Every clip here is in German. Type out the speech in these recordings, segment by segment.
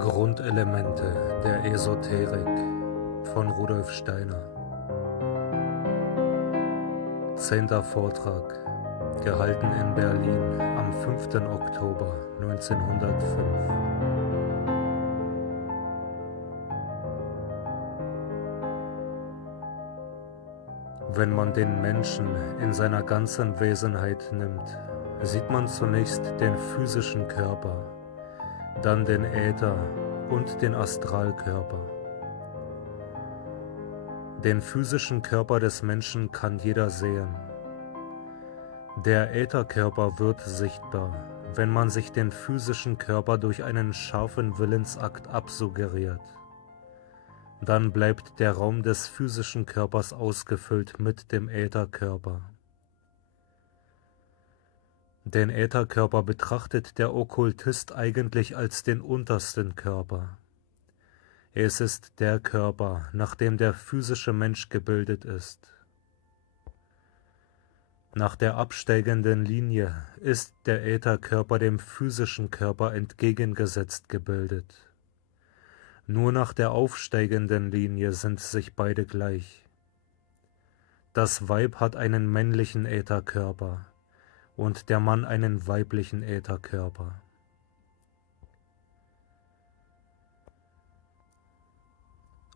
Grundelemente der Esoterik von Rudolf Steiner. 10. Vortrag, gehalten in Berlin am 5. Oktober 1905. Wenn man den Menschen in seiner ganzen Wesenheit nimmt, sieht man zunächst den physischen Körper, dann den Äther und den Astralkörper. Den physischen Körper des Menschen kann jeder sehen. Der Ätherkörper wird sichtbar, wenn man sich den physischen Körper durch einen scharfen Willensakt absuggeriert. Dann bleibt der Raum des physischen Körpers ausgefüllt mit dem Ätherkörper. Den Ätherkörper betrachtet der Okkultist eigentlich als den untersten Körper. Es ist der Körper, nach dem der physische Mensch gebildet ist. Nach der absteigenden Linie ist der Ätherkörper dem physischen Körper entgegengesetzt gebildet. Nur nach der aufsteigenden Linie sind sich beide gleich. Das Weib hat einen männlichen Ätherkörper und der Mann einen weiblichen Ätherkörper.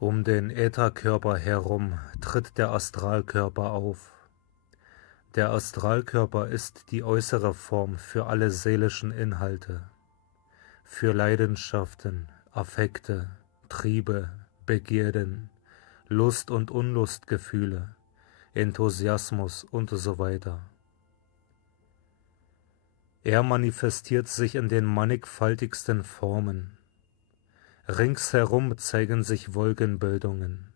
Um den Ätherkörper herum tritt der Astralkörper auf. Der Astralkörper ist die äußere Form für alle seelischen Inhalte, für Leidenschaften, Affekte, Triebe, Begierden, Lust- und Unlustgefühle, Enthusiasmus und so weiter. Er manifestiert sich in den mannigfaltigsten Formen. Ringsherum zeigen sich Wolkenbildungen.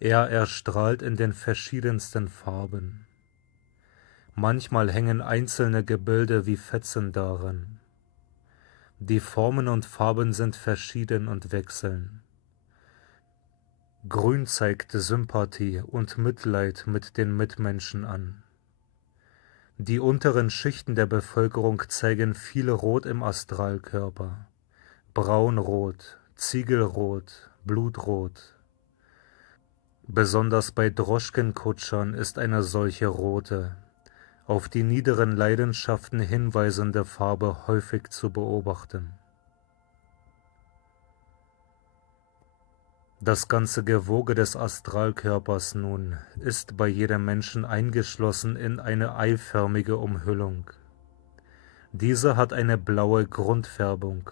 Er erstrahlt in den verschiedensten Farben. Manchmal hängen einzelne Gebilde wie Fetzen daran. Die Formen und Farben sind verschieden und wechseln. Grün zeigt Sympathie und Mitleid mit den Mitmenschen an. Die unteren Schichten der Bevölkerung zeigen viel Rot im Astralkörper. Braunrot, Ziegelrot, Blutrot. Besonders bei Droschkenkutschern ist eine solche rote, auf die niederen Leidenschaften hinweisende Farbe häufig zu beobachten. Das ganze Gewoge des Astralkörpers nun ist bei jedem Menschen eingeschlossen in eine eiförmige Umhüllung. Diese hat eine blaue Grundfärbung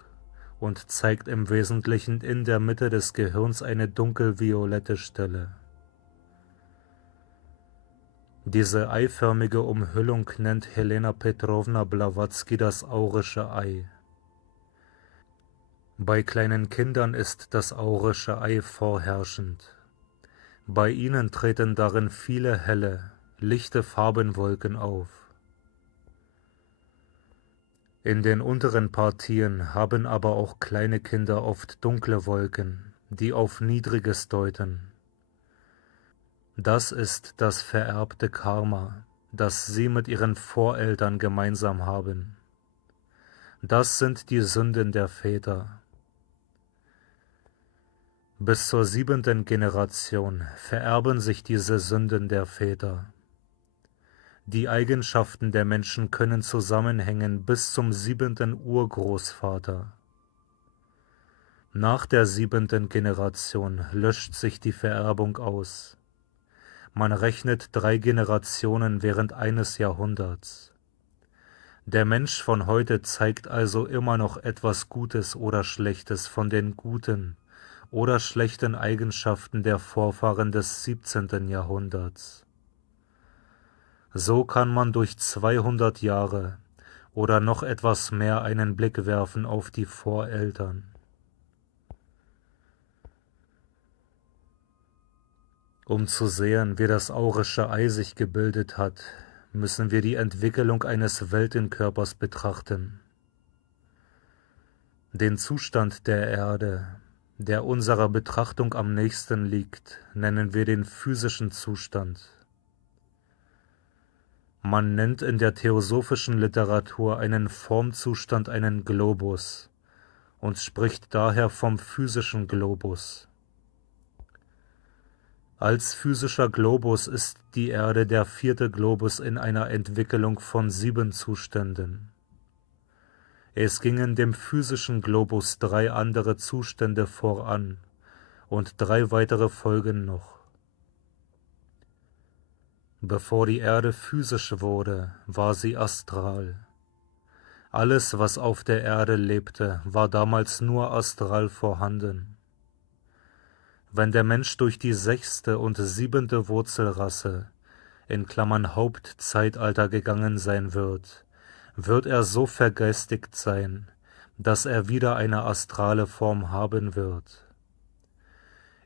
und zeigt im Wesentlichen in der Mitte des Gehirns eine dunkelviolette Stelle. Diese eiförmige Umhüllung nennt Helena Petrowna Blavatsky das aurische Ei. Bei kleinen Kindern ist das aurische Ei vorherrschend. Bei ihnen treten darin viele helle, lichte Farbenwolken auf. In den unteren Partien haben aber auch kleine Kinder oft dunkle Wolken, die auf Niedriges deuten. Das ist das vererbte Karma, das sie mit ihren Voreltern gemeinsam haben. Das sind die Sünden der Väter. Bis zur 7. Generation vererben sich diese Sünden der Väter. Die Eigenschaften der Menschen können zusammenhängen bis zum 7. Urgroßvater. Nach der 7. Generation löscht sich die Vererbung aus. Man rechnet 3 Generationen während eines Jahrhunderts. Der Mensch von heute zeigt also immer noch etwas Gutes oder Schlechtes von den guten oder schlechten Eigenschaften der Vorfahren des 17. Jahrhunderts. So kann man durch 200 Jahre oder noch etwas mehr einen Blick werfen auf die Voreltern. Um zu sehen, wie das aurische Ei sich gebildet hat, müssen wir die Entwicklung eines Weltenkörpers betrachten. Den Zustand der Erde, der unserer Betrachtung am nächsten liegt, nennen wir den physischen Zustand. Man nennt in der theosophischen Literatur einen Formzustand einen Globus und spricht daher vom physischen Globus. Als physischer Globus ist die Erde der 4. Globus in einer Entwicklung von 7 Zuständen. Es gingen dem physischen Globus 3 andere Zustände voran und 3 weitere folgen noch. Bevor die Erde physisch wurde, war sie astral. Alles, was auf der Erde lebte, war damals nur astral vorhanden. Wenn der Mensch durch die 6. und 7. Wurzelrasse in Klammern Hauptzeitalter gegangen sein wird, wird er so vergeistigt sein, dass er wieder eine astrale Form haben wird.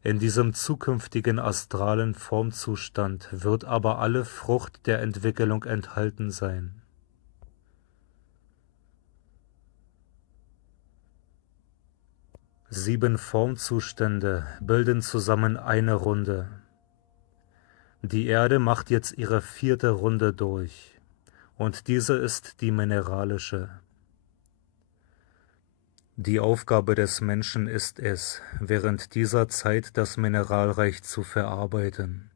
In diesem zukünftigen astralen Formzustand wird aber alle Frucht der Entwicklung enthalten sein. Sieben Formzustände bilden zusammen eine Runde. Die Erde macht jetzt ihre 4. Runde durch, und diese ist die mineralische. Die Aufgabe des Menschen ist es, während dieser Zeit das Mineralreich zu verarbeiten.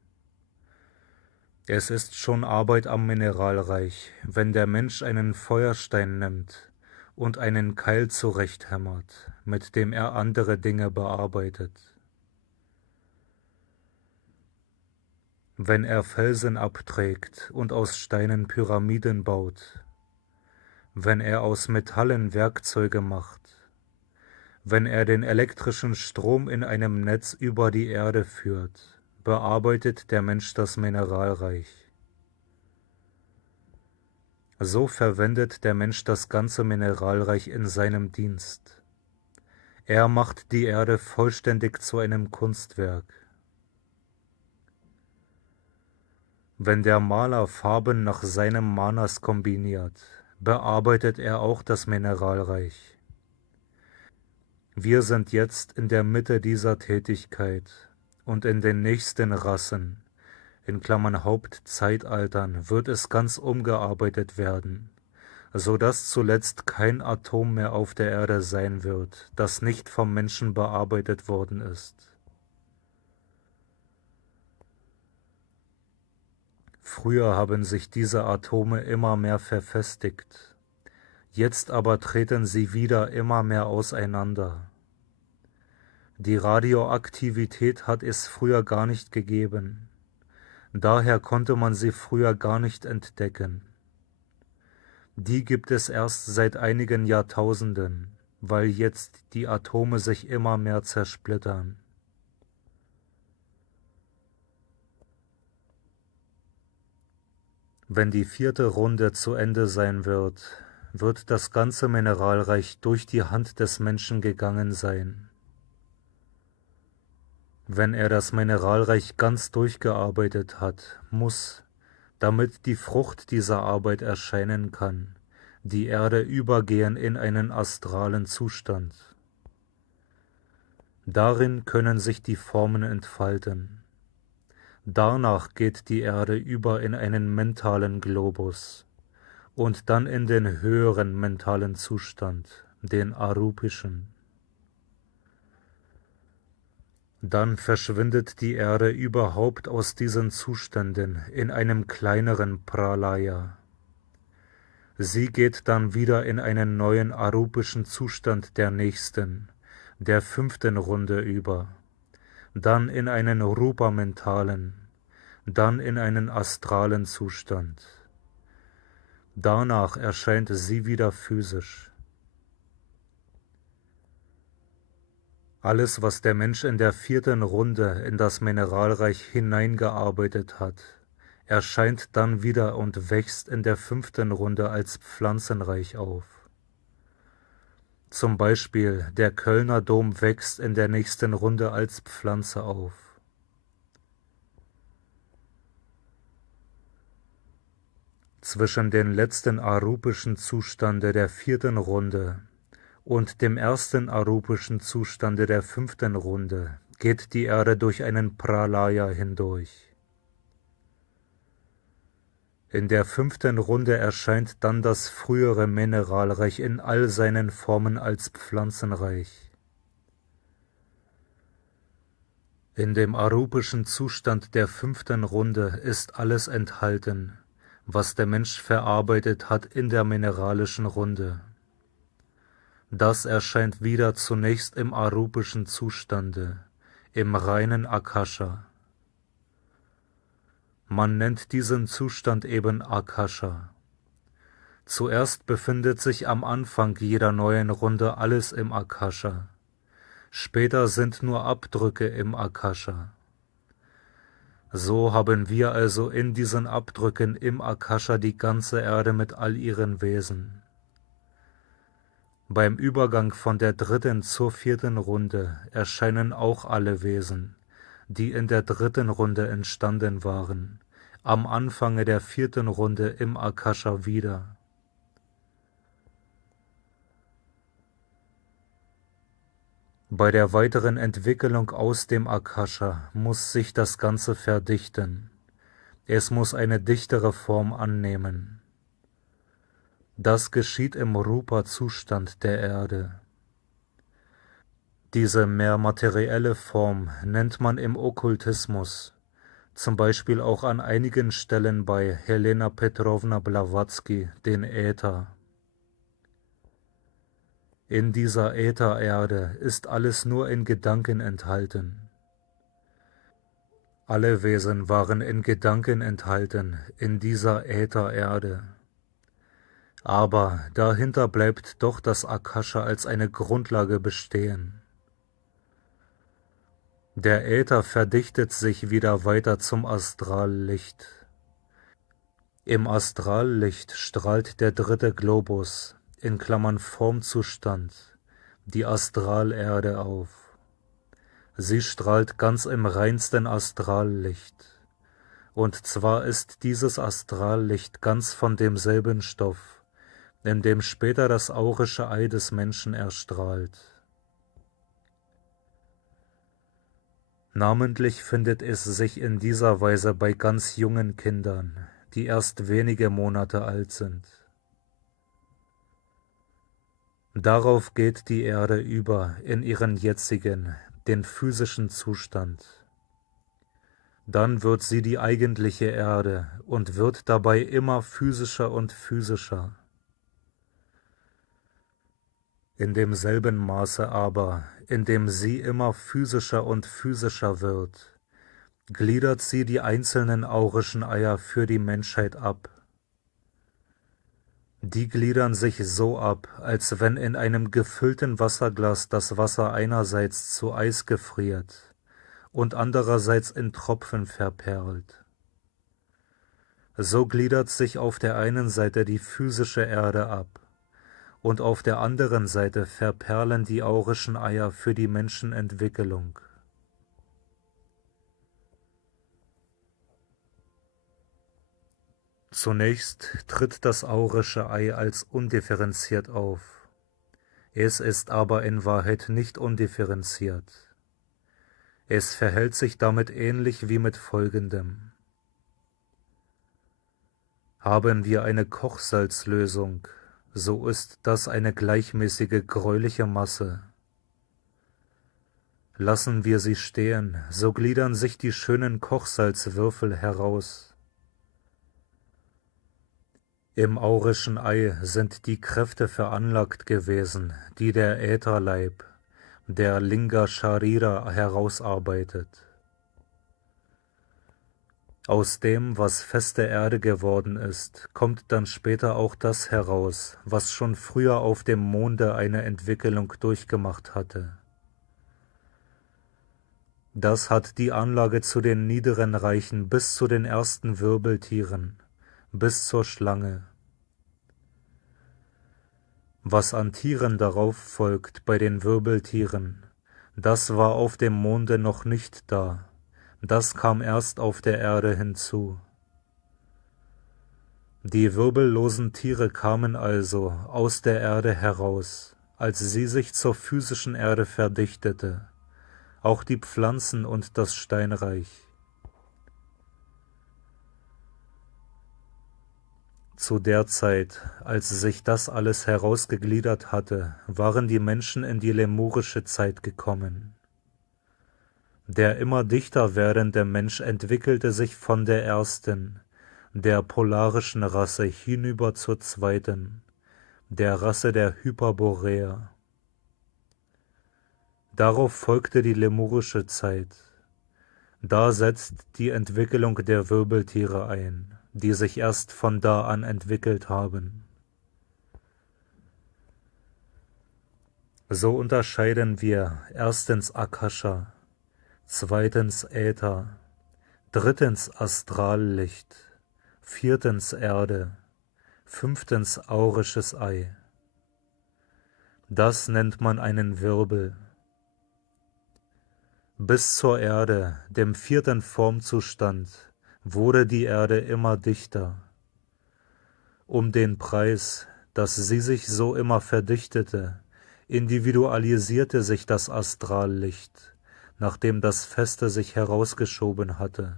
Es ist schon Arbeit am Mineralreich, wenn der Mensch einen Feuerstein nimmt und einen Keil zurechthämmert, mit dem er andere Dinge bearbeitet. Wenn er Felsen abträgt und aus Steinen Pyramiden baut, wenn er aus Metallen Werkzeuge macht, wenn er den elektrischen Strom in einem Netz über die Erde führt, bearbeitet der Mensch das Mineralreich. So verwendet der Mensch das ganze Mineralreich in seinem Dienst. Er macht die Erde vollständig zu einem Kunstwerk. Wenn der Maler Farben nach seinem Manas kombiniert, bearbeitet er auch das Mineralreich. Wir sind jetzt in der Mitte dieser Tätigkeit und in den nächsten Rassen, in Klammern Hauptzeitaltern, wird es ganz umgearbeitet werden, so dass zuletzt kein Atom mehr auf der Erde sein wird, das nicht vom Menschen bearbeitet worden ist. Früher haben sich diese Atome immer mehr verfestigt, jetzt aber treten sie wieder immer mehr auseinander. Die Radioaktivität hat es früher gar nicht gegeben, daher konnte man sie früher gar nicht entdecken. Die gibt es erst seit einigen Jahrtausenden, weil jetzt die Atome sich immer mehr zersplittern. Wenn die 4. Runde zu Ende sein wird, wird das ganze Mineralreich durch die Hand des Menschen gegangen sein. Wenn er das Mineralreich ganz durchgearbeitet hat, muss, damit die Frucht dieser Arbeit erscheinen kann, die Erde übergehen in einen astralen Zustand. Darin können sich die Formen entfalten. Danach geht die Erde über in einen mentalen Globus und dann in den höheren mentalen Zustand, den arupischen. Dann verschwindet die Erde überhaupt aus diesen Zuständen in einem kleineren Pralaya. Sie geht dann wieder in einen neuen arupischen Zustand der nächsten, der 5. Runde über, dann in einen rupamentalen, dann in einen astralen Zustand. Danach erscheint sie wieder physisch. Alles, was der Mensch in der 4. Runde in das Mineralreich hineingearbeitet hat, erscheint dann wieder und wächst in der 5. Runde als Pflanzenreich auf. Zum Beispiel der Kölner Dom wächst in der nächsten Runde als Pflanze auf. Zwischen den letzten arupischen Zustande der 4. Runde und dem ersten arupischen Zustande der 5. Runde geht die Erde durch einen Pralaya hindurch. In der 5. Runde erscheint dann das frühere Mineralreich in all seinen Formen als Pflanzenreich. In dem arupischen Zustand der 5. Runde ist alles enthalten, was der Mensch verarbeitet hat in der mineralischen Runde. Das erscheint wieder zunächst im arupischen Zustande, im reinen Akasha. Man nennt diesen Zustand eben Akasha. Zuerst befindet sich am Anfang jeder neuen Runde alles im Akasha. Später sind nur Abdrücke im Akasha. So haben wir also in diesen Abdrücken im Akasha die ganze Erde mit all ihren Wesen. Beim Übergang von der 3. zur 4. Runde erscheinen auch alle Wesen, die in der 3. Runde entstanden waren, am Anfange der 4. Runde im Akasha wieder. Bei der weiteren Entwicklung aus dem Akasha muss sich das Ganze verdichten. Es muss eine dichtere Form annehmen. Das geschieht im Rupa-Zustand der Erde. Diese mehr materielle Form nennt man im Okkultismus, zum Beispiel auch an einigen Stellen bei Helena Petrovna Blavatsky, den Äther. In dieser Äthererde ist alles nur in Gedanken enthalten. Alle Wesen waren in Gedanken enthalten in dieser Äthererde. Aber dahinter bleibt doch das Akasha als eine Grundlage bestehen. Der Äther verdichtet sich wieder weiter zum Astrallicht. Im Astrallicht strahlt der 3. Globus, in Klammern Formzustand, die Astralerde auf. Sie strahlt ganz im reinsten Astrallicht. Und zwar ist dieses Astrallicht ganz von demselben Stoff, in dem später das aurische Ei des Menschen erstrahlt. Namentlich findet es sich in dieser Weise bei ganz jungen Kindern, die erst wenige Monate alt sind. Darauf geht die Erde über in ihren jetzigen, den physischen Zustand. Dann wird sie die eigentliche Erde und wird dabei immer physischer und physischer. In demselben Maße aber, in dem sie immer physischer und physischer wird, gliedert sie die einzelnen aurischen Eier für die Menschheit ab. Die gliedern sich so ab, als wenn in einem gefüllten Wasserglas das Wasser einerseits zu Eis gefriert und andererseits in Tropfen verperlt. So gliedert sich auf der einen Seite die physische Erde ab, und auf der anderen Seite verperlen die aurischen Eier für die Menschenentwicklung. Zunächst tritt das aurische Ei als undifferenziert auf. Es ist aber in Wahrheit nicht undifferenziert. Es verhält sich damit ähnlich wie mit Folgendem. Haben wir eine Kochsalzlösung, so ist das eine gleichmäßige gräuliche Masse. Lassen wir sie stehen, so gliedern sich die schönen Kochsalzwürfel heraus. Im aurischen Ei sind die Kräfte veranlagt gewesen, die der Ätherleib, der Linga Sharira, herausarbeitet. Aus dem, was feste Erde geworden ist, kommt dann später auch das heraus, was schon früher auf dem Monde eine Entwicklung durchgemacht hatte. Das hat die Anlage zu den niederen Reichen bis zu den ersten Wirbeltieren, bis zur Schlange. Was an Tieren darauf folgt bei den Wirbeltieren, das war auf dem Monde noch nicht da, das kam erst auf der Erde hinzu. Die wirbellosen Tiere kamen also aus der Erde heraus, als sie sich zur physischen Erde verdichtete, auch die Pflanzen und das Steinreich. Zu der Zeit, als sich das alles herausgegliedert hatte, waren die Menschen in die lemurische Zeit gekommen. Der immer dichter werdende Mensch entwickelte sich von der ersten, der polarischen Rasse hinüber zur zweiten, der Rasse der Hyperboreer. Darauf folgte die lemurische Zeit. Da setzt die Entwicklung der Wirbeltiere ein, die sich erst von da an entwickelt haben. So unterscheiden wir erstens Akasha, zweitens Äther, drittens Astrallicht, viertens Erde, fünftens aurisches Ei. Das nennt man einen Wirbel. Bis zur Erde, dem vierten Formzustand, wurde die Erde immer dichter. Um den Preis, dass sie sich so immer verdichtete, individualisierte sich das Astrallicht, nachdem das Feste sich herausgeschoben hatte.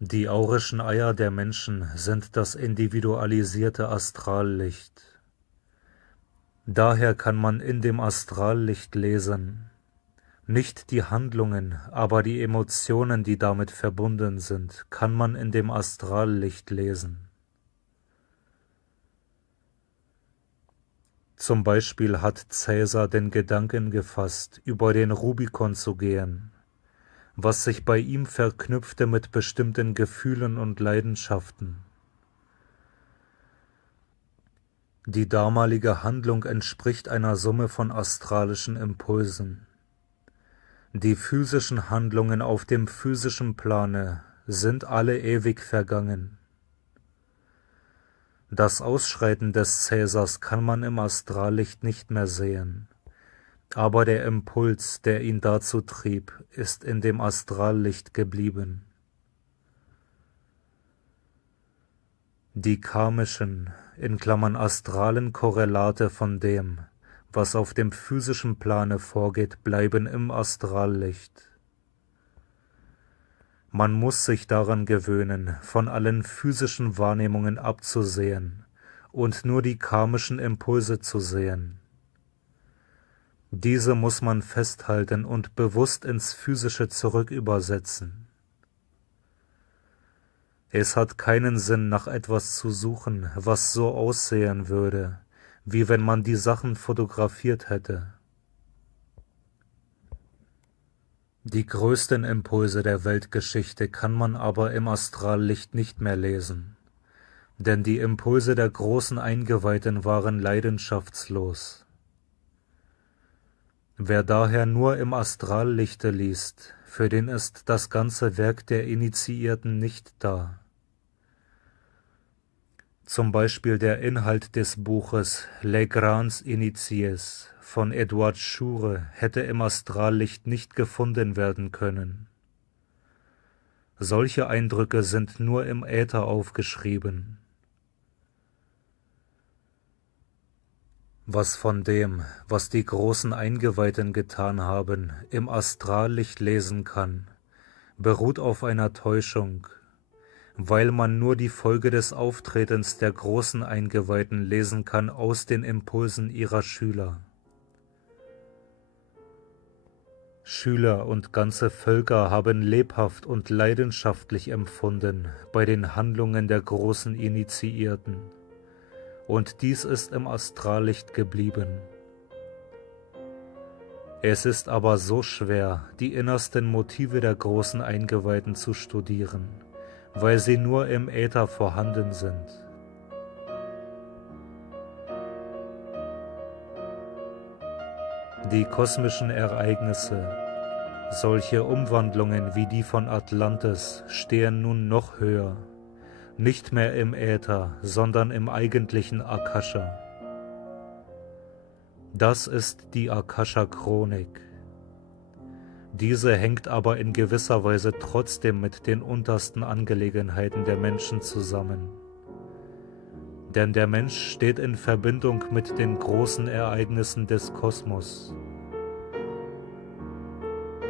Die aurischen Eier der Menschen sind das individualisierte Astrallicht. Daher kann man in dem Astrallicht lesen, nicht die Handlungen, aber die Emotionen, die damit verbunden sind, kann man in dem Astrallicht lesen. Zum Beispiel hat Cäsar den Gedanken gefasst, über den Rubikon zu gehen, was sich bei ihm verknüpfte mit bestimmten Gefühlen und Leidenschaften. Die damalige Handlung entspricht einer Summe von astralischen Impulsen. Die physischen Handlungen auf dem physischen Plane sind alle ewig vergangen. Das Ausschreiten des Cäsars kann man im Astrallicht nicht mehr sehen, aber der Impuls, der ihn dazu trieb, ist in dem Astrallicht geblieben. Die karmischen, in Klammern astralen Korrelate von dem, was auf dem physischen Plane vorgeht, bleiben im Astrallicht. Man muss sich daran gewöhnen, von allen physischen Wahrnehmungen abzusehen und nur die karmischen Impulse zu sehen. Diese muss man festhalten und bewusst ins Physische zurückübersetzen. Es hat keinen Sinn, nach etwas zu suchen, was so aussehen würde, wie wenn man die Sachen fotografiert hätte. Die größten Impulse der Weltgeschichte kann man aber im Astrallicht nicht mehr lesen, denn die Impulse der großen Eingeweihten waren leidenschaftslos. Wer daher nur im Astrallichte liest, für den ist das ganze Werk der Initiierten nicht da. Zum Beispiel der Inhalt des Buches Les Grands Initiés von Edouard Chure hätte im Astrallicht nicht gefunden werden können. Solche Eindrücke sind nur im Äther aufgeschrieben. Was von dem, was die großen Eingeweihten getan haben, im Astrallicht lesen kann, beruht auf einer Täuschung, weil man nur die Folge des Auftretens der großen Eingeweihten lesen kann aus den Impulsen ihrer Schüler. Schüler und ganze Völker haben lebhaft und leidenschaftlich empfunden bei den Handlungen der großen Initiierten, und dies ist im Astrallicht geblieben. Es ist aber so schwer, die innersten Motive der großen Eingeweihten zu studieren, weil sie nur im Äther vorhanden sind. Die kosmischen Ereignisse, solche Umwandlungen wie die von Atlantis, stehen nun noch höher, nicht mehr im Äther, sondern im eigentlichen Akasha. Das ist die Akasha-Chronik. Diese hängt aber in gewisser Weise trotzdem mit den untersten Angelegenheiten der Menschen zusammen. Denn der Mensch steht in Verbindung mit den großen Ereignissen des Kosmos.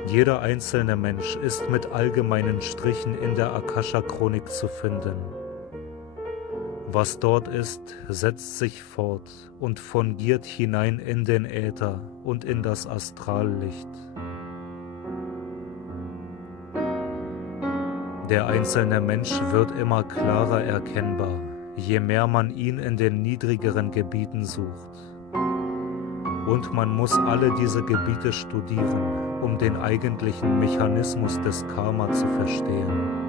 Jeder einzelne Mensch ist mit allgemeinen Strichen in der Akasha-Chronik zu finden. Was dort ist, setzt sich fort und fungiert hinein in den Äther und in das Astrallicht. Der einzelne Mensch wird immer klarer erkennbar, je mehr man ihn in den niedrigeren Gebieten sucht. Und man muss alle diese Gebiete studieren, um den eigentlichen Mechanismus des Karma zu verstehen.